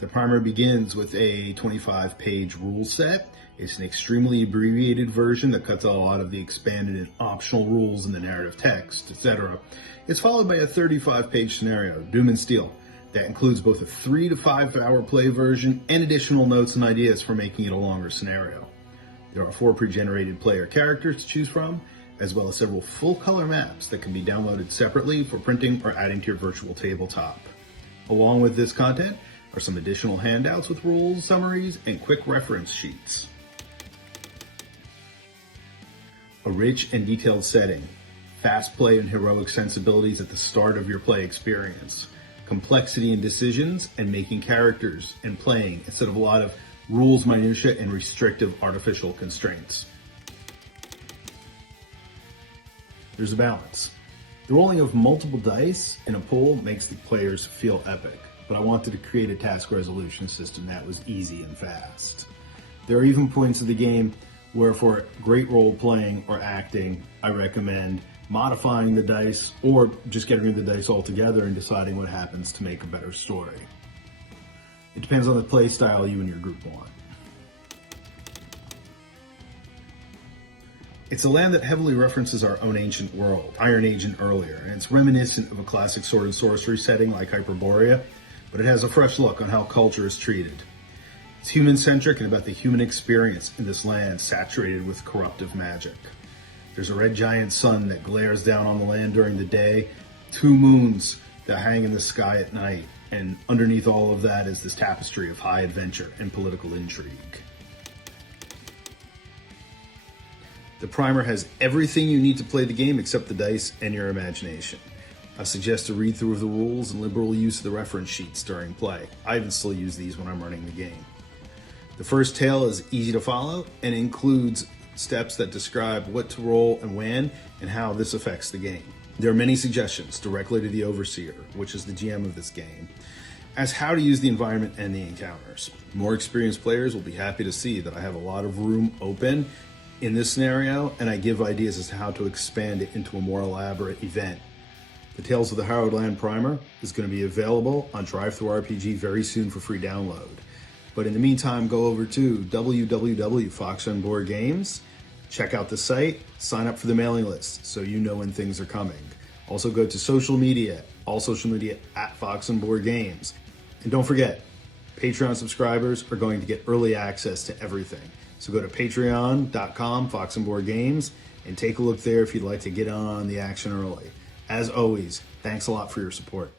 The primer begins with a 25-page rule set. It's an extremely abbreviated version that cuts out a lot of the expanded and optional rules in the narrative text, etc. It's followed by a 35-page scenario, Doom and Steel, that includes both a 3 to 5 hour play version and additional notes and ideas for making it a longer scenario. There are 4 pre-generated player characters to choose from, as well as several full-color maps that can be downloaded separately for printing or adding to your virtual tabletop. Along with this content are some additional handouts with rules, summaries, and quick reference sheets. A rich and detailed setting, fast play and heroic sensibilities at the start of your play experience, complexity in decisions and making characters and playing instead of a lot of rules minutia and restrictive artificial constraints. There's a balance. The rolling of multiple dice in a pool makes the players feel epic, but I wanted to create a task resolution system that was easy and fast. There are even points of the game where for great role playing or acting, I recommend modifying the dice or just getting rid of the dice altogether and deciding what happens to make a better story. It depends on the play style you and your group want. It's a land that heavily references our own ancient world, Iron Age and earlier, and it's reminiscent of a classic sword and sorcery setting like Hyperborea, but it has a fresh look on how culture is treated. It's human-centric and about the human experience in this land saturated with corruptive magic. There's a red giant sun that glares down on the land during the day, 2 moons that hang in the sky at night, and underneath all of that is this tapestry of high adventure and political intrigue. The primer has everything you need to play the game except the dice and your imagination. I suggest a read through of the rules and liberal use of the reference sheets during play. I even still use these when I'm running the game. The first tale is easy to follow and includes steps that describe what to roll and when and how this affects the game. There are many suggestions directly to the overseer, which is the GM of this game, as how to use the environment and the encounters. More experienced players will be happy to see that I have a lot of room open in this scenario, and I give ideas as to how to expand it into a more elaborate event. The Tales of the Harrowed Land primer is going to be available on drivethrurpg very soon for free download. But in the meantime, go over to www.foxonboardgames, check out the site, sign up for the mailing list so you know when things are coming. Also go to social media, all social media at foxonboardgames. And don't forget, Patreon subscribers are going to get early access to everything. So go to patreon.com/foxonboardgames and take a look there if you'd like to get on the action early. As always, thanks a lot for your support.